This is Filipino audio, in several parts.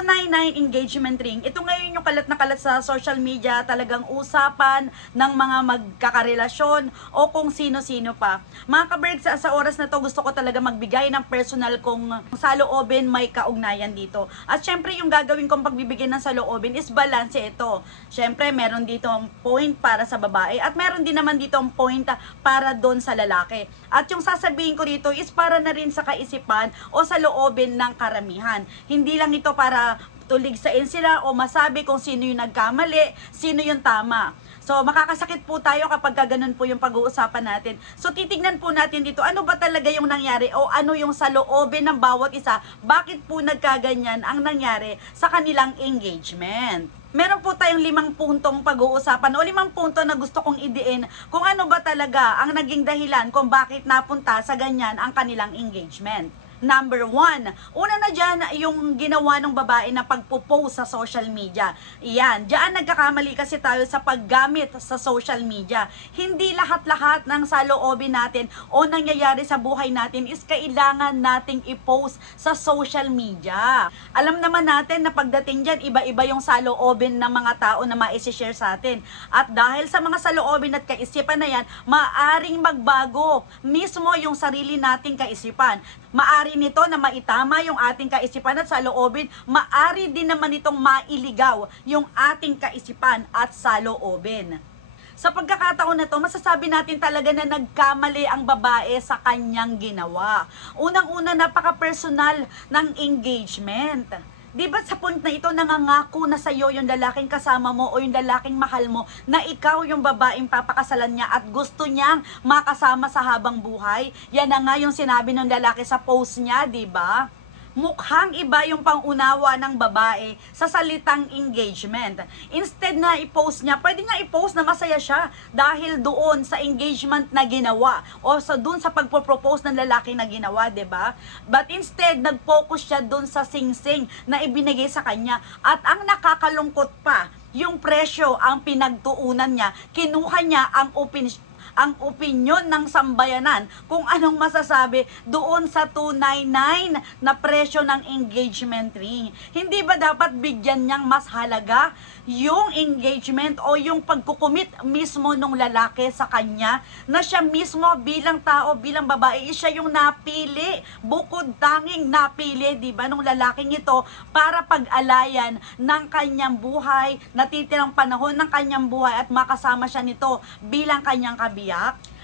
299 engagement ring, ito ngayon yung kalat na kalat sa social media, talagang usapan ng mga magkakarelasyon o kung sino-sino pa. Mga kaberg, sa oras na to gusto ko talaga magbigay ng personal kung saloobin may kaugnayan dito. At syempre yung gagawin kong pagbibigay ng saloobin is balance ito. Syempre meron dito point para sa babae at meron din naman dito point para doon sa lalaki. At yung sasabihin ko dito is para na rin sa kaisipan o saloobin ng karamihan. Hindi lang ito para tuligsain sila o masabi kung sino yung nagkamali, sino yung tama. So, makakasakit po tayo kapag ganun po yung pag-uusapan natin. So, titignan po natin dito, ano ba talaga yung nangyari o ano yung saloobin ng bawat isa, bakit po nagkaganyan ang nangyari sa kanilang engagement. Meron po tayong 5 puntong pag-uusapan o 5 punto na gusto kong idiin kung ano ba talaga ang naging dahilan kung bakit napunta sa ganyan ang kanilang engagement. Number 1, una na dyan yung ginawa ng babae na pagpo-post sa social media. Iyan, dyan nagkakamali kasi tayo sa paggamit sa social media. Hindi lahat-lahat ng saloobin natin o nangyayari sa buhay natin is kailangan nating i-post sa social media. Alam naman natin na pagdating dyan, iba-iba yung saloobin ng mga tao na ma-share sa atin. At dahil sa mga saloobin at kaisipan na yan, maaring magbago mismo yung sarili nating kaisipan. Maari nito na maitama yung ating kaisipan at saloobin, maari din naman itong mailigaw yung ating kaisipan at saloobin. Sa pagkakataon na to, masasabi natin talaga na nagkamali ang babae sa kanyang ginawa. Unang-una, napaka-personal ng engagement. Di ba sa point na ito nangangako na sa'yo yung lalaking kasama mo o yung lalaking mahal mo na ikaw yung babaeng papakasalan niya at gusto niyang makasama sa habang buhay? Yan na nga yung sinabi ng lalaki sa post niya, di ba? Mukhang iba yung pangunawa ng babae sa salitang engagement. Instead na i-post niya, pwede nga i-post na masaya siya dahil doon sa engagement na ginawa o doon sa pagpo-propose ng lalaki na ginawa, 'di ba? But instead, nag-focus siya doon sa sing-sing na ibinigay sa kanya. At ang nakakalungkot pa, yung presyo ang pinagtuunan niya, kinuha niya ang opinyon ng sambayanan kung anong masasabi doon sa 299 na presyo ng engagement ring. Hindi ba dapat bigyan niyang mas halaga yung engagement o yung pagkukumit mismo ng lalaki sa kanya na siya mismo bilang tao, bilang babae, siya yung napili, bukod tanging napili, di ba, nung lalaking ito para pag-alayan ng kanyang buhay, natitirang panahon ng kanyang buhay at makasama siya nito bilang kanyang kabiyak.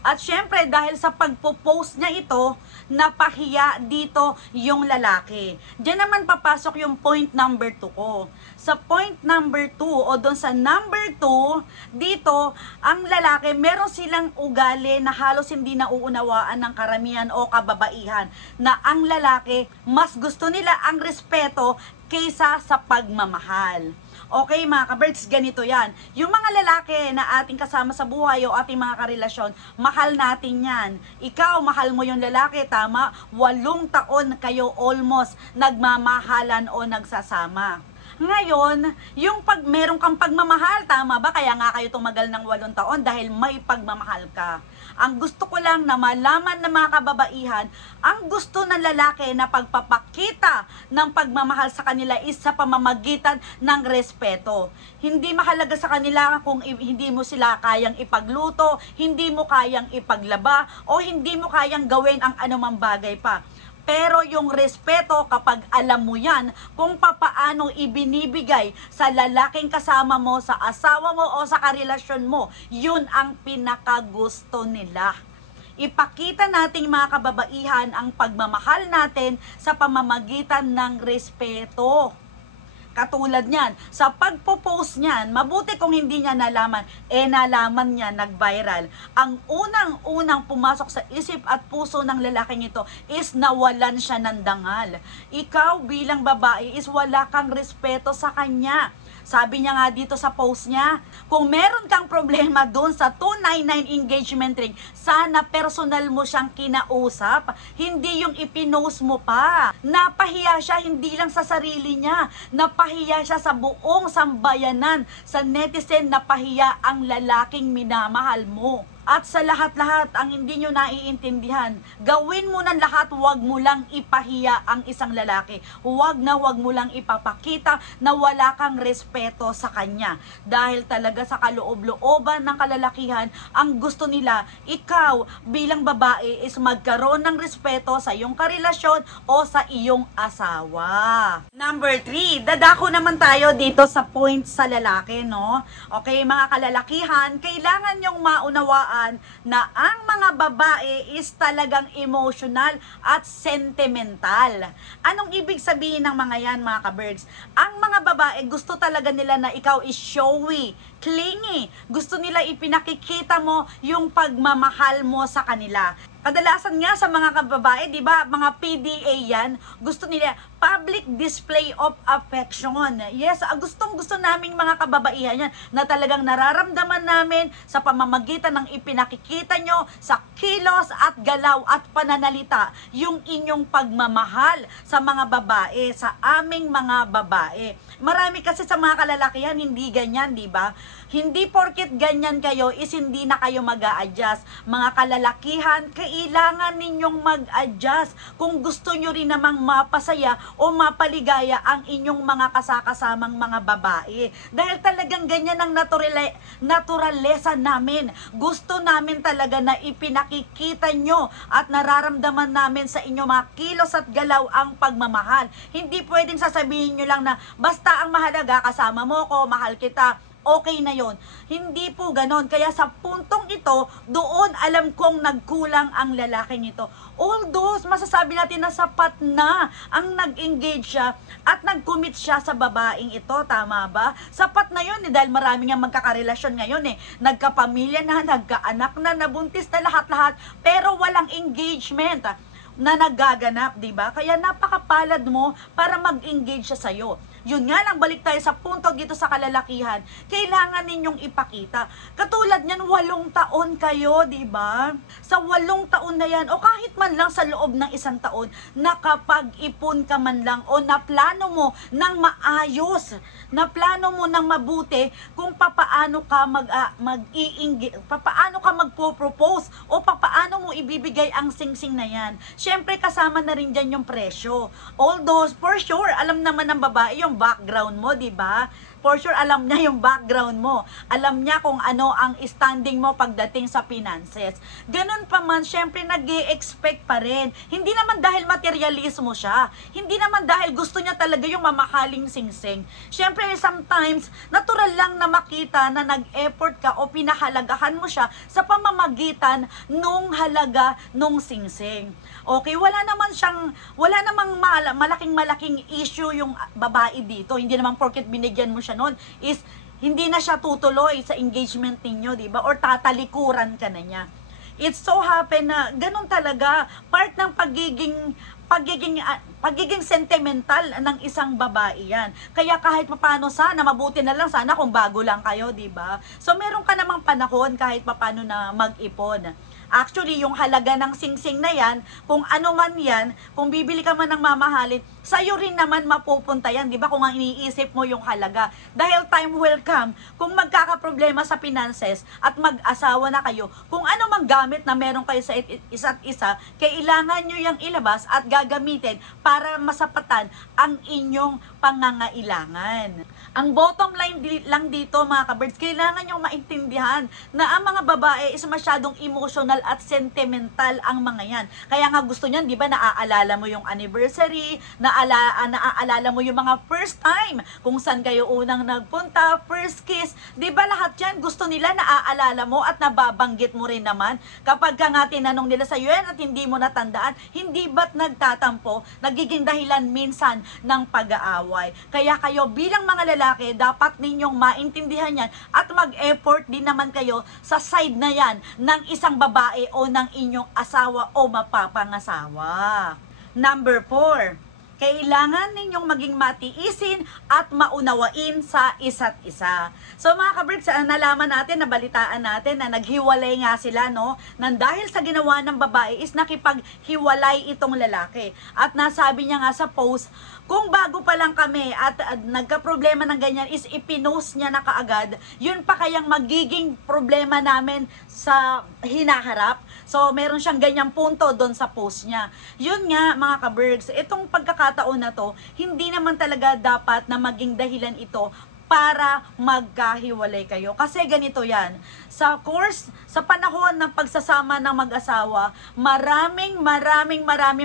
At syempre dahil sa pagpo-post niya ito, napahiya dito yung lalaki. Diyan naman papasok yung point number 2 ko. Sa point number 2 o doon sa number 2, dito ang lalaki meron silang ugali na halos hindi nauunawaan ng karamihan o kababaihan. Na ang lalaki mas gusto nila ang respeto kaysa sa pagmamahal. Okay mga ka-birds, ganito yan. Yung mga lalaki na ating kasama sa buhay o ating mga karelasyon, mahal natin yan. Ikaw, mahal mo yung lalaki, tama? 8 taon kayo almost nagmamahalan o nagsasama. Ngayon, yung meron kang pagmamahal, tama ba? Kaya nga kayo tumagal ng 8 taon dahil may pagmamahal ka. Ang gusto ko lang na malaman ng mga kababaihan, ang gusto ng lalaki na pagpapakita ng pagmamahal sa kanila is sa pamamagitan ng respeto. Hindi mahalaga sa kanila kung hindi mo sila kayang ipagluto, hindi mo kayang ipaglaba, o hindi mo kayang gawin ang anumang bagay pa. Pero yung respeto, kapag alam mo yan, kung papaano ibinibigay sa lalaking kasama mo, sa asawa mo o sa karelasyon mo, yun ang pinakagusto nila. Ipakita nating mga kababaihan ang pagmamahal natin sa pamamagitan ng respeto. Katulad niyan, sa pagpo-post niyan, mabuti kung hindi niya nalaman, nalaman niya, nag-viral. Ang unang-unang pumasok sa isip at puso ng lalaking ito is nawalan siya ng dangal. Ikaw bilang babae is wala kang respeto sa kanya. Sabi niya nga dito sa post niya, kung meron kang problema doon sa 299 engagement ring, sana personal mo siyang kinausap, hindi yung ipinost mo pa. Napahiya siya hindi lang sa sarili niya, napahiya siya sa buong sambayanan, sa netizen, napahiya ang lalaking minamahal mo. At sa lahat-lahat, ang hindi nyo naiintindihan, gawin mo ng lahat, huwag mo lang ipahiya ang isang lalaki. Huwag mo lang ipapakita na wala kang respeto sa kanya. Dahil talaga sa kaloob-looban ng kalalakihan, ang gusto nila, ikaw bilang babae is magkaroon ng respeto sa iyong karelasyon o sa iyong asawa. Number 3, dadako naman tayo dito sa point sa lalaki, no? Okay, mga kalalakihan, kailangan nyong maunawaan na ang mga babae is talagang emotional at sentimental. Anong ibig sabihin ng mga yan, mga ka-birds? Ang mga babae, gusto talaga nila na ikaw is showy, clingy. Gusto nila ipinakikita mo yung pagmamahal mo sa kanila. Kadalasan nga sa mga kababae, di ba, mga PDA yan, gusto nila public display of affection. Yes, gustong-gusto naming mga kababaihan yan na talagang nararamdaman namin sa pamamagitan ng ipinakikita nyo sa kilos at galaw at pananalita yung inyong pagmamahal sa mga babae, sa aming mga babae. Marami kasi sa mga kalalakihan, hindi ganyan, di ba? Hindi porket ganyan kayo is hindi na kayo mag-a-adjust. Mga kalalakihan, kailangan ninyong mag-adjust kung gusto nyo rin namang mapasaya o mapaligaya ang inyong mga kasakasamang mga babae. Dahil talagang ganyan ang naturalesa namin. Gusto namin talaga na ipinakikita nyo at nararamdaman namin sa inyong mga kilos at galaw ang pagmamahal. Hindi pwedeng sasabihin nyo lang na basta ang mahalaga kasama mo ko, mahal kita, okay na yon. Hindi po ganon. Kaya sa puntong ito, doon alam kong nagkulang ang lalaking ito. Although, masasabi natin na sapat na ang nag-engage siya at nag-commit siya sa babaeng ito. Tama ba? Sapat na yun dahil marami nga magkakarelasyon ngayon Nagkapamilya na, nagkaanak na, nabuntis na lahat-lahat. Pero walang engagement na nagaganap, di ba? Kaya napakapalad mo para mag-engage siya sa'yo. Yun nga lang, balik tayo sa punto dito sa kalalakihan. Kailangan ninyong ipakita. Katulad niyan, 8 taon kayo, di ba? Sa 8 taon na yan, o kahit man lang sa loob ng 1 taon, nakapag-ipon ka man lang o naplano mo ng maayos, naplano mo ng mabuti kung papaano ka papaano ka magpo-propose o papaano mo ibibigay ang singsing na yan. Siyempre, kasama na rin dyan yung presyo. Although, for sure, alam naman ng babae yung background mo, di ba? For sure, alam niya yung background mo. Alam niya kung ano ang standing mo pagdating sa finances. Ganun pa man, syempre nag-i-expect pa rin. Hindi naman dahil materialismo siya. Hindi naman dahil gusto niya talaga yung mamahaling singsing. Syempre, sometimes, natural lang na makita na nag-effort ka o pinahalagahan mo siya sa pamamagitan nung halaga nung singsing. Okay, wala namang malaking issue yung babae dito. Hindi naman porket binigyan mo siya noon is hindi na siya tutuloy sa engagement ninyo, di ba? Or tatalikuran ka na niya. It so happen na ganun talaga part ng pagiging sentimental ng isang babae yan. Kaya kahit papaano sana, mabuti na lang sana kung bago lang kayo, di ba? So meron ka namang panahon kahit papaano na mag-ipon. Actually, yung halaga ng singsing na yan, kung ano man yan, kung bibili ka man ng mamahalin, sa'yo rin naman mapupunta yan, di ba? Kung ang iniisip mo yung halaga. Dahil time will come, kung magkakaproblema sa finances at mag-asawa na kayo, kung ano mang gamit na meron kayo sa isa't isa, kailangan nyo yung ilabas at gagamitin para masapatan ang inyong pangangailangan. Ang bottom line lang dito, mga ka-birds, kailangan nyo maintindihan na ang mga babae is masyadong emotional at sentimental ang mga yan. Kaya nga gusto niyan, di ba, naaalala mo yung anniversary, naaalala mo yung mga first time, kung saan kayo unang nagpunta, first kiss, di ba lahat yan gusto nila naaalala mo at nababanggit mo rin naman. Kapag ka nga tinanong nila sa iyo yan at hindi mo natandaan, hindi ba't nagtatampo, nagiging dahilan minsan ng pag-aaway. Kaya kayo bilang mga lalaki, dapat ninyong maintindihan yan at mag-effort din naman kayo sa side na yan ng isang babae o ng inyong asawa o mapapangasawa. Number 4, Kailangan ninyong maging matiisin at maunawain sa isa't isa. So mga ka-birds, nalaman natin, nabalitaan natin na naghiwalay nga sila, no? Nang dahil sa ginawa ng babae is nakipaghiwalay itong lalaki. At nasabi niya nga sa post, kung bago pa lang kami at nagka-problema ng ganyan is ipinost niya na kaagad, yun pa kayang magiging problema namin sa hinaharap. So, meron siyang ganyang punto doon sa post niya. Yun nga, mga ka-birds, itong pagkakataon na to, hindi naman talaga dapat na maging dahilan ito para magkahiwalay kayo. Kasi ganito yan. Sa panahon ng pagsasama ng mag-asawa, maraming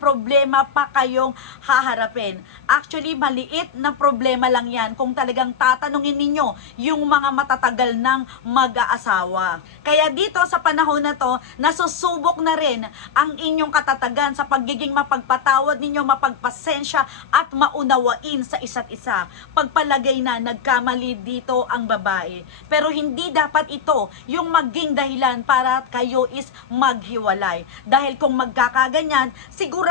problema pa kayong haharapin. Actually, maliit na problema lang yan kung talagang tatanungin ninyo yung mga matatagal ng mag-aasawa. Kaya dito sa panahon na to, nasusubok na rin ang inyong katatagan sa pagiging mapagpatawad ninyo, mapagpasensya at maunawain sa isa't isa. Pagpalagay na nagkamali dito ang babae. Pero hindi dapat ito yung maging dahilan para kayo is maghiwalay. Dahil kung magkakaganyan, siguro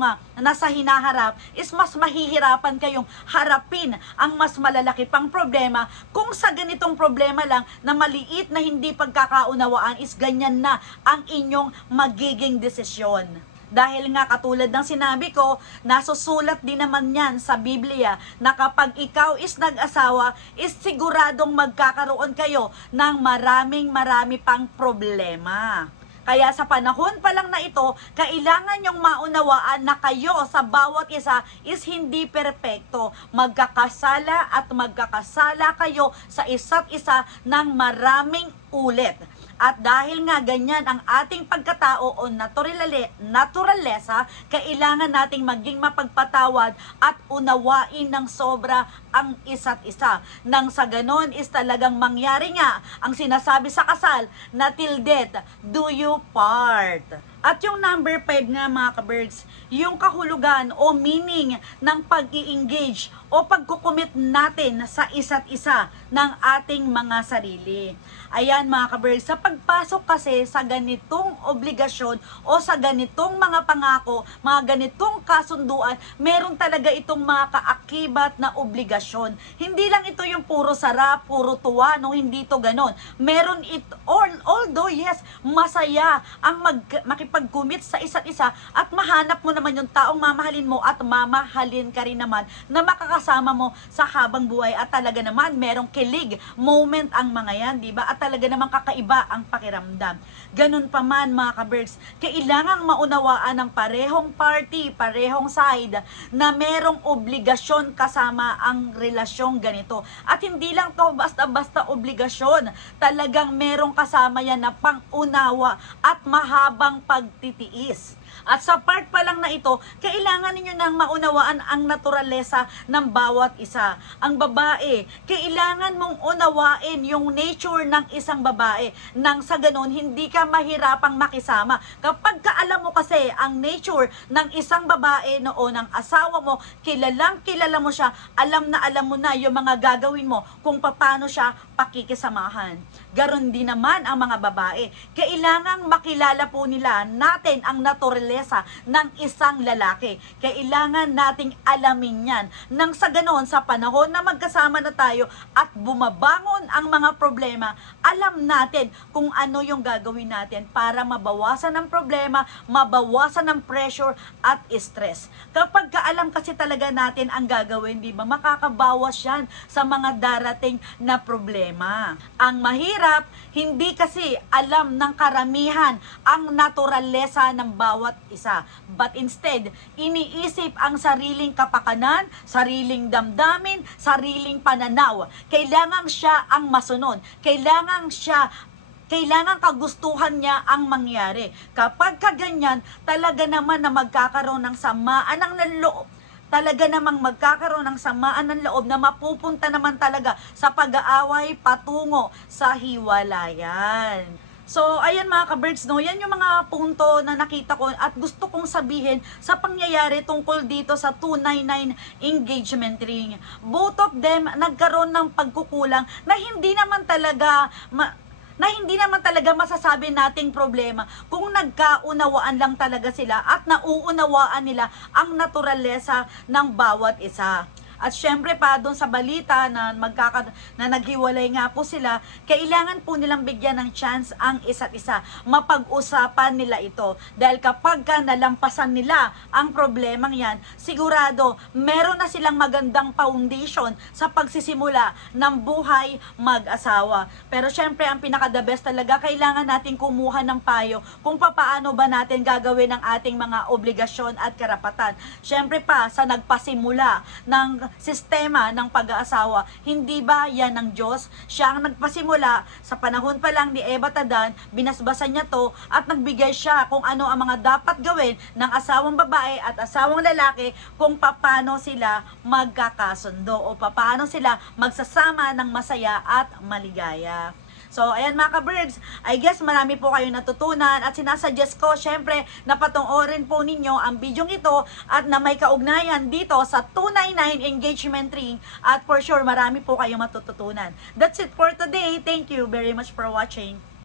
nga na sa hinaharap is mas mahihirapan kayong harapin ang mas malalaki pang problema kung sa ganitong problema lang na maliit na hindi pagkakaunawaan is ganyan na ang inyong magiging desisyon. Dahil nga katulad ng sinabi ko, nasusulat din naman yan sa Biblia na kapag ikaw is nag-asawa, is siguradong magkakaroon kayo ng marami pang problema. Kaya sa panahon pa lang na ito, kailangan nyong maunawaan na kayo sa bawat isa is hindi perpekto. Magkakasala at magkakasala kayo sa isa't isa ng maraming ulit. At dahil nga ganyan ang ating pagkatao o naturalesa, kailangan nating maging mapagpatawad at unawain ng sobra ang isa't isa. Nang sa ganon is talagang mangyari nga ang sinasabi sa kasal na till death do you part. At yung number 5 nga mga ka-birds, yung kahulugan o meaning ng pag-i-engage o pagkukumit natin sa isa't isa ng ating mga sarili. Ayan mga ka-birds, sa pagpasok kasi sa ganitong obligasyon o sa ganitong mga pangako, mga ganitong kasunduan, meron talaga itong mga kaakibat na obligasyon. Hindi lang ito yung puro sarap, puro tuwa, no, hindi ito ganon. Meron ito, although yes, masaya ang makipag-commit sa isa't isa at mahanap mo naman yung taong mamahalin mo at mamahalin ka rin naman na makakasama mo sa habang buhay at talaga naman merong kilig moment ang mga yan, di ba? At talaga naman kakaiba ang pakiramdam. Ganun pa man mga ka-birds, kailangang maunawaan ng parehong party, parehong side na merong obligasyon kasama ang relasyong ganito. At hindi lang to basta-basta obligasyon, talagang merong kasama yan na pang-unawa at mahabang pagtitiis. At sa part pa lang na ito, kailangan ninyo nang maunawaan ang naturalesa ng bawat isa. Ang babae, kailangan mong unawain yung nature ng isang babae. Nang sa ganun, hindi ka mahirapang makisama. Kapag alam mo kasi ang nature ng isang babae o ng asawa mo, kilalang kilala mo siya, alam mo na yung mga gagawin mo kung paano siya pakikisamahan. Ganon din naman ang mga babae. Kailangang makilala po nila natin ang naturalesa ng isang lalaki. Kailangan nating alamin yan. Nang sa ganon, sa panahon na magkasama na tayo at bumabangon ang mga problema, alam natin kung ano yung gagawin natin para mabawasan ang problema, mabawasan ang pressure at stress. Kapag kaalam kasi talaga natin ang gagawin, di ba, makakabawas yan sa mga darating na problema. Ang mahirap, hindi kasi alam ng karamihan ang naturalesa ng bawat isa. But instead, iniisip ang sariling kapakanan, sariling damdamin, sariling pananaw. Kailangan siya ang masunod. Kailangan kagustuhan niya ang mangyari. Kapag kaganyan, talaga naman na magkakaroon ng samaan ng loob. Talaga namang magkakaroon ng samaan ng loob na mapupunta naman talaga sa pag-aaway patungo sa hiwalayan. So, ayan mga ka-birds, no, yan yung mga punto na nakita ko at gusto kong sabihin sa pangyayari tungkol dito sa 299 engagement ring. Both of them nagkaroon ng pagkukulang na hindi naman talaga na hindi naman talaga masasabi nating problema kung nagkaunawaan lang talaga sila at nauunawaan nila ang naturalesa ng bawat isa. At syempre pa doon sa balita na na naghiwalay nga po sila, kailangan po nilang bigyan ng chance ang isa't isa. Mapag-usapan nila ito. Dahil kapag nalampasan nila ang problemang yan, sigurado meron na silang magandang foundation sa pagsisimula ng buhay mag-asawa. Pero syempre ang pinaka-the best talaga, kailangan natin kumuha ng payo kung paano ba natin gagawin ang ating mga obligasyon at karapatan. Syempre pa sa nagpasimula ng sistema ng pag-aasawa, hindi ba yan ng Diyos? Siya ang nagpasimula sa panahon pa lang ni Eva Tadan, binasbasan niya to at nagbigay siya kung ano ang mga dapat gawin ng asawang babae at asawang lalaki kung paano sila magkakasundo o paano sila magsasama ng masaya at maligaya. So, ayan mga ka-Bergs, I guess marami po kayong natutunan at sinasuggest ko, syempre, na patungoorin po ninyo ang bidyong ito at na may kaugnayan dito sa 299 engagement ring at for sure, marami po kayong matututunan. That's it for today. Thank you very much for watching.